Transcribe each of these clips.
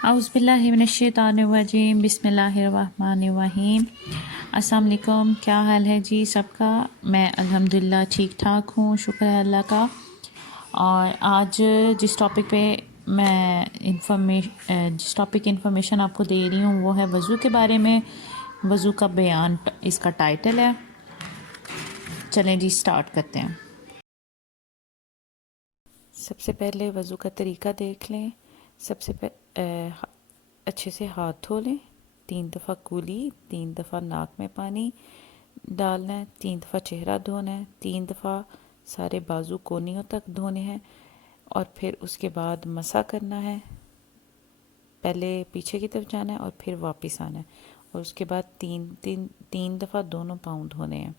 اعوذ باللہ من الشیطان الرجیم، بسم اللہ الرحمن الرحیم۔ السلام علیکم، کیا حال ہے جی سب کا؟ میں الحمدللہ ٹھیک ٹھاک ہوں، شکر ہے اللہ کا۔ اور آج جس ٹاپک پہ میں انفارمیشن آپ کو دے رہی ہوں وہ ہے وضو کے بارے میں۔ وضو کا بیان اس کا ٹائٹل ہے۔ چلیں جی سٹارٹ کرتے ہیں۔ سب سے پہلے وضو کا طریقہ دیکھ لیں۔ سب سے اچھے سے ہاتھ دھو لیں، 3 دفعہ کولی، 3 دفعہ ناک میں پانی ڈالنا ہے، 3 دفعہ چہرہ دھونا ہے، 3 دفعہ سارے بازو کونیوں تک دھونے ہیں، اور پھر اس کے بعد مسح کرنا ہے۔ پہلے پیچھے کی طرف جانا ہے اور پھر واپس آنا ہے، اور اس کے بعد تین دفعہ دونوں پاؤں دھونے ہیں۔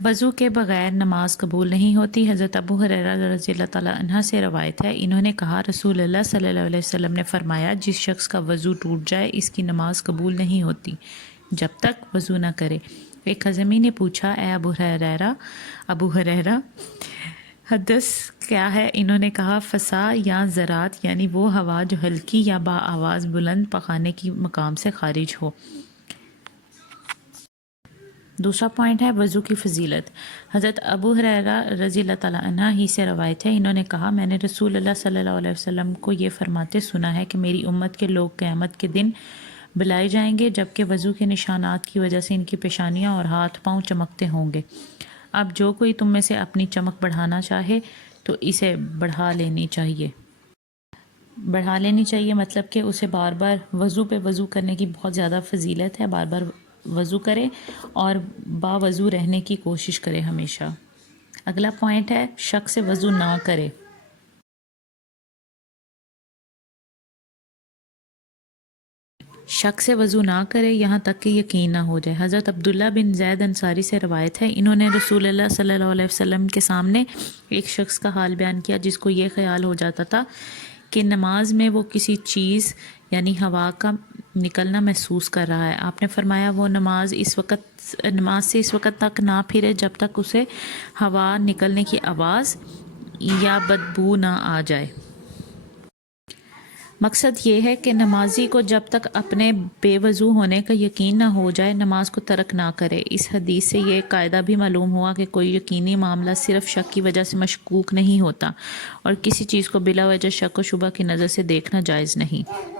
وضو کے بغیر نماز قبول نہیں ہوتی۔ حضرت ابو ہریرہ رضی اللہ تعالیٰ عنہ سے روایت ہے، انہوں نے کہا رسول اللہ صلی اللہ علیہ وسلم نے فرمایا، جس شخص کا وضو ٹوٹ جائے اس کی نماز قبول نہیں ہوتی جب تک وضو نہ کرے۔ ایک خزمی نے پوچھا، اے ابو ہریرہ حدث کیا ہے؟ انہوں نے کہا فسا یا زرات، یعنی وہ ہوا جو ہلکی یا با آواز بلند پخانے کی مقام سے خارج ہو۔ دوسرا پوائنٹ ہے وضو کی فضیلت۔ حضرت ابو ہریرہ رضی اللہ تعالیٰ عنہ ہی سے روایت ہے، انہوں نے کہا میں نے رسول اللہ صلی اللہ علیہ وسلم کو یہ فرماتے سنا ہے کہ میری امت کے لوگ قیامت کے دن بلائے جائیں گے جبکہ وضو کے نشانات کی وجہ سے ان کی پیشانیاں اور ہاتھ پاؤں چمکتے ہوں گے۔ اب جو کوئی تم میں سے اپنی چمک بڑھانا چاہے تو اسے بڑھا لینی چاہیے، مطلب کہ اسے بار بار وضو پہ وضو کرنے کی بہت زیادہ فضیلت ہے۔ بار بار وضو کرے اور باوضو رہنے کی کوشش کرے ہمیشہ۔ اگلا پوائنٹ ہے شک سے وضو نہ کرے۔ شک سے وضو نہ کرے یہاں تک کہ یقین نہ ہو جائے۔ حضرت عبداللہ بن زید انصاری سے روایت ہے، انہوں نے رسول اللہ صلی اللہ علیہ وسلم کے سامنے ایک شخص کا حال بیان کیا جس کو یہ خیال ہو جاتا تھا کہ نماز میں وہ کسی چیز یعنی ہوا کا نکلنا محسوس کر رہا ہے۔ آپ نے فرمایا وہ نماز سے اس وقت تک نہ پھرے جب تک اسے ہوا نکلنے کی آواز یا بدبو نہ آ جائے۔ مقصد یہ ہے کہ نمازی کو جب تک اپنے بے وضو ہونے کا یقین نہ ہو جائے نماز کو ترک نہ کرے۔ اس حدیث سے یہ قاعدہ بھی معلوم ہوا کہ کوئی یقینی معاملہ صرف شک کی وجہ سے مشکوک نہیں ہوتا، اور کسی چیز کو بلا وجہ شک و شبہ کی نظر سے دیکھنا جائز نہیں۔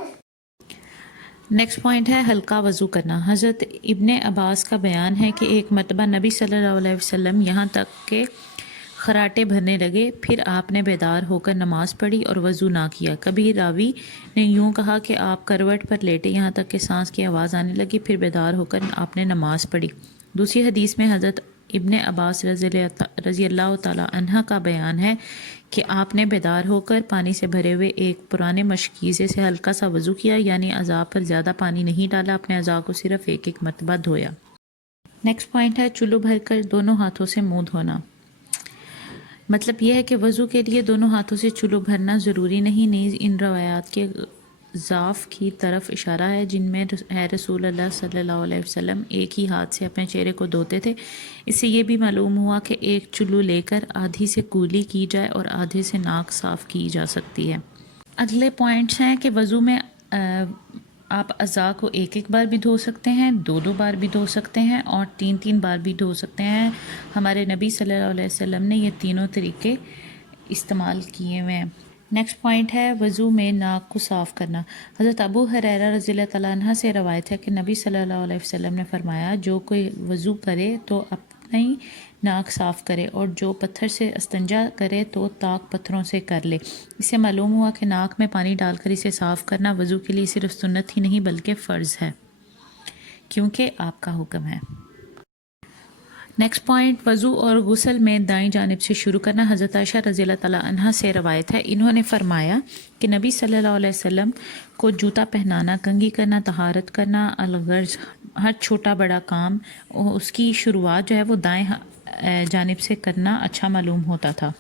نیکسٹ پوائنٹ ہے ہلکا وضو کرنا۔ حضرت ابن عباس کا بیان ہے کہ ایک مرتبہ نبی صلی اللہ علیہ وسلم یہاں تک کہ خراٹے بھرنے لگے، پھر آپ نے بیدار ہو کر نماز پڑھی اور وضو نہ کیا۔ کبھی راوی نے یوں کہا کہ آپ کروٹ پر لیٹے یہاں تک کہ سانس کی آواز آنے لگی، پھر بیدار ہو کر آپ نے نماز پڑھی۔ دوسری حدیث میں حضرت ابن عباس رضی اللہ تعالیٰ عنہ کا بیان ہے کہ آپ نے بیدار ہو کر پانی سے بھرے ہوئے ایک پرانے مشکیزے سے ہلکا سا وضو کیا، یعنی اعضاء پر زیادہ پانی نہیں ڈالا، اپنے اعضاء کو صرف ایک مرتبہ دھویا۔ نیکسٹ پوائنٹ ہے چلو بھر کر دونوں ہاتھوں سے منہ دھونا۔ مطلب یہ ہے کہ وضو کے لیے دونوں ہاتھوں سے چلو بھرنا ضروری نہیں، نیز ان روایات کے ضعف کی طرف اشارہ ہے جن میں ہے رسول اللہ صلی اللہ علیہ وسلم ایک ہی ہاتھ سے اپنے چہرے کو دھوتے تھے۔ اس سے یہ بھی معلوم ہوا کہ ایک چلو لے کر آدھی سے کولی کی جائے اور آدھے سے ناک صاف کی جا سکتی ہے۔ اگلے پوائنٹس ہیں کہ وضو میں آپ اعضاء کو ایک بار بھی دھو سکتے ہیں، دو بار بھی دھو سکتے ہیں، اور 3 بار بھی دھو سکتے ہیں۔ ہمارے نبی صلی اللہ علیہ وسلم نے یہ تینوں طریقے استعمال کیے ہوئے ہیں۔ نیکسٹ پوائنٹ ہے وضو میں ناک کو صاف کرنا۔ حضرت ابو ہریرہ رضی اللہ تعالیٰ عنہ سے روایت ہے کہ نبی صلی اللہ علیہ وسلم نے فرمایا جو کوئی وضو کرے تو اپنی ناک صاف کرے، اور جو پتھر سے استنجا کرے تو طاق پتھروں سے کر لے۔ اس سے معلوم ہوا کہ ناک میں پانی ڈال کر اسے صاف کرنا وضو کے لیے صرف سنت ہی نہیں بلکہ فرض ہے، کیونکہ آپ کا حکم ہے۔ نیکسٹ پوائنٹ وضو اور غسل میں دائیں جانب سے شروع کرنا۔ حضرت عائشہ رضی اللہ تعالیٰ عنہ سے روایت ہے، انہوں نے فرمایا کہ نبی صلی اللہ علیہ وسلم کو جوتا پہنانا، کنگھی کرنا، طہارت کرنا، الغرض ہر چھوٹا بڑا کام اس کی شروعات جو ہے وہ دائیں جانب سے کرنا اچھا معلوم ہوتا تھا۔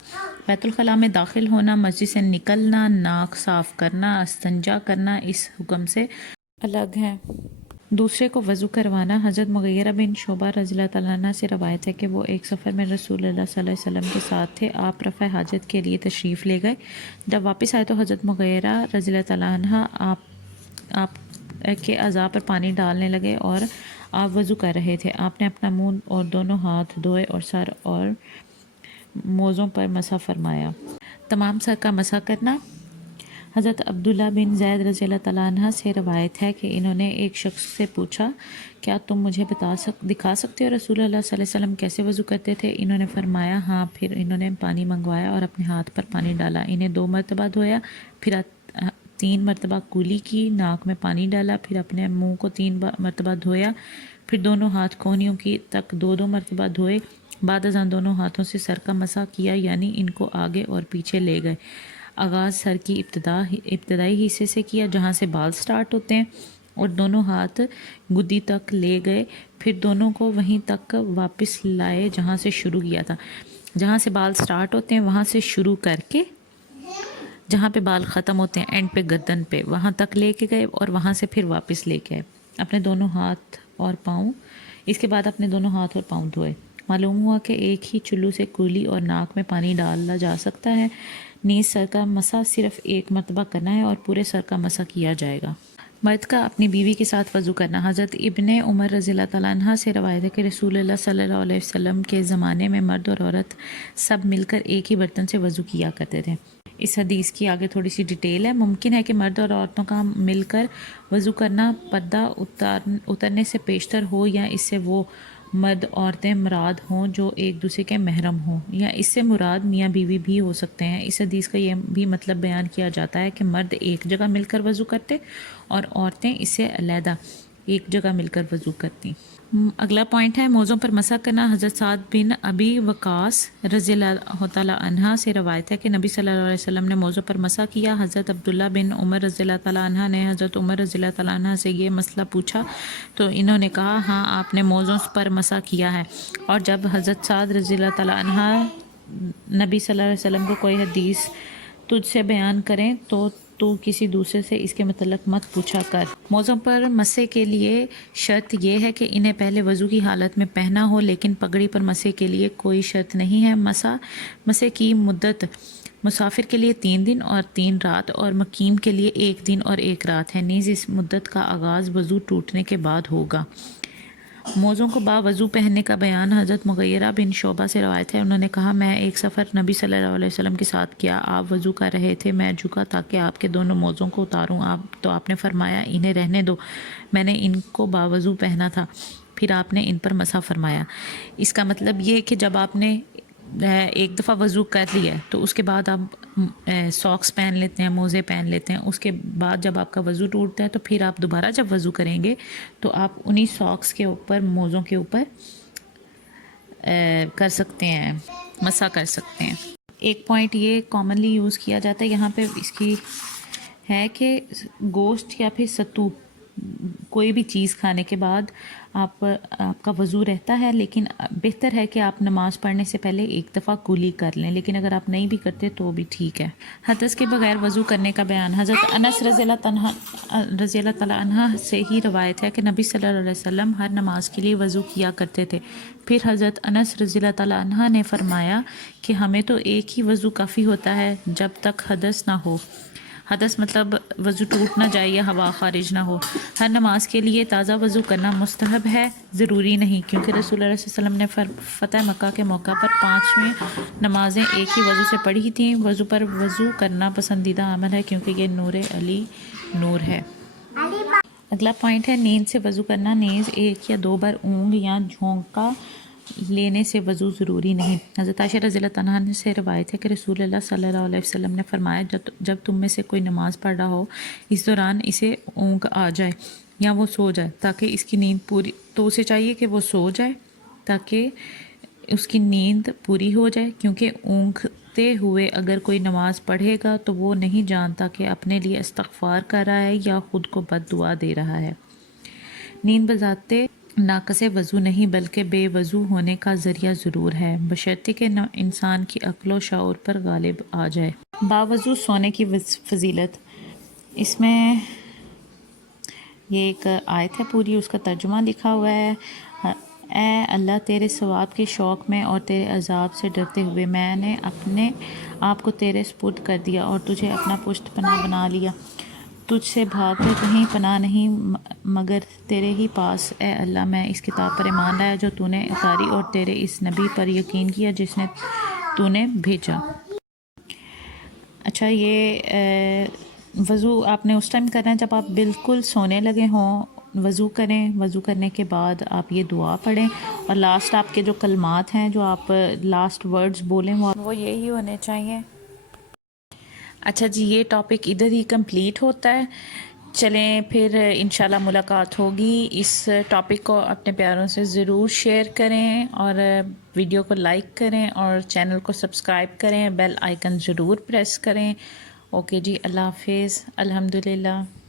بیت الخلاء میں داخل ہونا، مسجد سے نکلنا، ناک صاف کرنا، استنجا کرنا اس حکم سے الگ ہیں۔ دوسرے کو وضو کروانا۔ حضرت مغیرہ بن شعبہ رضی اللہ تعالیٰ عنہ سے روایت ہے کہ وہ ایک سفر میں رسول اللہ صلی اللہ علیہ وسلم کے ساتھ تھے۔ آپ رفع حاجت کے لیے تشریف لے گئے۔ جب واپس آئے تو حضرت مغیرہ رضی اللہ تعالیٰ عنہ آپ کے اعضاء پر پانی ڈالنے لگے اور آپ وضو کر رہے تھے۔ آپ نے اپنا منہ اور دونوں ہاتھ دھوئے اور سر اور موزوں پر مسح فرمایا۔ تمام سر کا مسح کرنا۔ حضرت عبداللہ بن زید رضی اللہ تعالیٰ عنہ سے روایت ہے کہ انہوں نے ایک شخص سے پوچھا، کیا تم مجھے دکھا سکتے ہو رسول اللہ صلی اللہ علیہ وسلم کیسے وضو کرتے تھے؟ انہوں نے فرمایا ہاں۔ پھر انہوں نے پانی منگوایا اور اپنے ہاتھ پر پانی ڈالا، انہیں 2 مرتبہ دھویا، پھر 3 مرتبہ کولی کی، ناک میں پانی ڈالا، پھر اپنے منہ کو 3 مرتبہ دھویا، پھر دونوں ہاتھ کونیوں کی تک 2 مرتبہ دھوئے، بعد ازاں دونوں ہاتھوں سے سر کا مسح کیا، یعنی ان کو آگے اور پیچھے لے گئے۔ آغاز سر کی ابتدائی حصے سے کیا جہاں سے بال سٹارٹ ہوتے ہیں، اور دونوں ہاتھ گدی تک لے گئے، پھر دونوں کو وہیں تک واپس لائے جہاں سے شروع کیا تھا۔ جہاں سے بال سٹارٹ ہوتے ہیں وہاں سے شروع کر کے جہاں پہ بال ختم ہوتے ہیں اینڈ پہ گردن پہ وہاں تک لے کے گئے، اور وہاں سے پھر واپس لے کے آئے اپنے دونوں ہاتھ اور پاؤں۔ اس کے بعد اپنے دونوں ہاتھ اور پاؤں دھوئے۔ معلوم ہوا کہ ایک ہی چلو سے کولی اور ناک میں پانی ڈالا جا سکتا ہے۔ نیز سر کا مسح صرف 1 مرتبہ کرنا ہے اور پورے سر کا مسح کیا جائے گا۔ مرد کا اپنی بیوی کے ساتھ وضو کرنا۔ حضرت ابن عمر رضی اللہ تعالیٰ عنہ سے روایت ہے کہ رسول اللہ صلی اللہ علیہ وسلم کے زمانے میں مرد اور عورت سب مل کر ایک ہی برتن سے وضو کیا کرتے تھے۔ اس حدیث کی آگے تھوڑی سی ڈیٹیل ہے۔ ممکن ہے کہ مرد اور عورتوں کا مل کر وضو کرنا پردہ اترنے سے پیشتر ہو، یا اس سے وہ مرد عورتیں مراد ہوں جو ایک دوسرے کے محرم ہوں، یا اس سے مراد میاں بیوی بھی ہو سکتے ہیں۔ اس حدیث کا یہ بھی مطلب بیان کیا جاتا ہے کہ مرد ایک جگہ مل کر وضو کرتے اور عورتیں اس سے علیحدہ ایک جگہ مل کر وضو کرتی۔ اگلا پوائنٹ ہے موزوں پر مسح کرنا۔ حضرت سعد بن ابی وقاص رضی اللہ تعالیٰ عنہ سے روایت ہے کہ نبی صلی اللہ علیہ وسلم نے موزوں پر مسح کیا۔ حضرت عبداللہ بن عمر رضی اللہ تعالیٰ عنہ نے حضرت عمر رضی اللہ تعالیٰ عنہ سے یہ مسئلہ پوچھا تو انہوں نے کہا ہاں آپ نے موزوں پر مسح کیا ہے۔ اور جب حضرت سعد رضی اللہ تعالیٰ عنہ نبی صلی اللہ علیہ وسلم کو کوئی حدیث تجھ سے بیان کریں تو کسی دوسرے سے اس کے متعلق مت پوچھا کر۔ موزوں پر مسح کے لیے شرط یہ ہے کہ انہیں پہلے وضو کی حالت میں پہنا ہو، لیکن پگڑی پر مسح کے لیے کوئی شرط نہیں ہے۔ مسح کی مدت مسافر کے لیے 3 دن اور 3 رات اور مقیم کے لیے 1 دن اور 1 رات ہے۔ نیز اس مدت کا آغاز وضو ٹوٹنے کے بعد ہوگا۔ موزوں کو باوضو پہننے کا بیان۔ حضرت مغیرہ بن شعبہ سے روایت ہے، انہوں نے کہا میں ایک سفر نبی صلی اللہ علیہ وسلم کے ساتھ کیا، آپ وضو کر رہے تھے، میں جھکا تاکہ آپ کے دونوں موزوں کو اتاروں، تو آپ نے فرمایا انہیں رہنے دو، میں نے ان کو باوضو پہنا تھا، پھر آپ نے ان پر مسح فرمایا۔ اس کا مطلب یہ کہ جب آپ نے ایک دفعہ وضو کر لیا ہے تو اس کے بعد آپ ساکس پہن لیتے ہیں، موزے پہن لیتے ہیں، اس کے بعد جب آپ کا وضو ٹوٹتا ہے تو پھر آپ دوبارہ جب وضو کریں گے تو آپ انہی ساکس کے اوپر موزوں کے اوپر کر سکتے ہیں، مسح کر سکتے ہیں۔ ایک پوائنٹ یہ کامنلی یوز کیا جاتا ہے یہاں پہ اس کی ہے کہ گوشت یا پھر ستو کوئی بھی چیز کھانے کے بعد آپ کا وضو رہتا ہے، لیکن بہتر ہے کہ آپ نماز پڑھنے سے پہلے ایک دفعہ کولی کر لیں، لیکن اگر آپ نہیں بھی کرتے تو بھی ٹھیک ہے۔ حدث کے بغیر وضو کرنے کا بیان۔ حضرت انس رضی اللہ تعالیٰ عنہ سے ہی روایت ہے کہ نبی صلی اللہ علیہ وسلم ہر نماز کے لیے وضو کیا کرتے تھے۔ پھر حضرت انس رضی اللہ تعالیٰ عنہ نے فرمایا کہ ہمیں تو ایک ہی وضو کافی ہوتا ہے جب تک حدث نہ ہو۔ حدث مطلب وضو ٹوٹ نہ جائے یا ہوا خارج نہ ہو۔ ہر نماز کے لیے تازہ وضو کرنا مستحب ہے، ضروری نہیں، کیونکہ رسول اللہ صلی اللہ علیہ وسلم نے فتح مکہ کے موقع پر 5 نمازیں ایک ہی وضو سے پڑھی تھیں۔ وضو پر وضو کرنا پسندیدہ عمل ہے کیونکہ یہ نور علی نور ہے۔ اگلا پوائنٹ ہے نیند سے وضو کرنا۔ نیز 1 یا 2 بار اونگ یا جھونکا لینے سے وضو ضروری نہیں۔ حضرت عائشہ رضی اللہ عنہا سے روایت ہے کہ رسول اللہ صلی اللہ علیہ وسلم نے فرمایا جب تم میں سے کوئی نماز پڑھ رہا ہو اس دوران اسے اونگ آ جائے یا وہ سو جائے تاکہ اس کی نیند پوری، تو اسے چاہیے کہ وہ سو جائے تاکہ اس کی نیند پوری ہو جائے، کیونکہ اونگتے ہوئے اگر کوئی نماز پڑھے گا تو وہ نہیں جانتا کہ اپنے لیے استغفار کر رہا ہے یا خود کو بد دعا دے رہا ہے۔ نیند بذات ناقص وضو نہیں بلکہ بے وضو ہونے کا ذریعہ ضرور ہے، بشرطے کہ انسان کی عقل و شعور پر غالب آ جائے۔ باوضو سونے کی فضیلت۔ اس میں یہ ایک آیت ہے پوری، اس کا ترجمہ لکھا ہوا ہے۔ اے اللہ، تیرے ثواب کے شوق میں اور تیرے عذاب سے ڈرتے ہوئے میں نے اپنے آپ کو تیرے سپرد کر دیا اور تجھے اپنا پشت پناہ بنا لیا۔ تجھ سے بھاگ کر کہیں پناہ نہیں مگر تیرے ہی پاس۔ اے اللہ، میں اس کتاب پر ایمان لایا جو تو نے اتاری اور تیرے اس نبی پر یقین کیا جس نے تو نے بھیجا۔ اچھا، یہ وضو آپ نے اس ٹائم کرنا ہے جب آپ بالکل سونے لگے ہوں۔ وضو کریں، وضو کرنے کے بعد آپ یہ دعا پڑھیں اور لاسٹ آپ کے جو کلمات ہیں، جو آپ لاسٹ ورڈز بولیں وہ یہی ہونے چاہیے۔ اچھا جی، یہ ٹاپک ادھر ہی کمپلیٹ ہوتا ہے۔ چلیں پھر انشاءاللہ ملاقات ہوگی۔ اس ٹاپک کو اپنے پیاروں سے ضرور شیئر کریں اور ویڈیو کو لائک کریں اور چینل کو سبسکرائب کریں، بیل آئیکن ضرور پریس کریں۔ اوکے جی، اللہ حافظ، الحمدللہ۔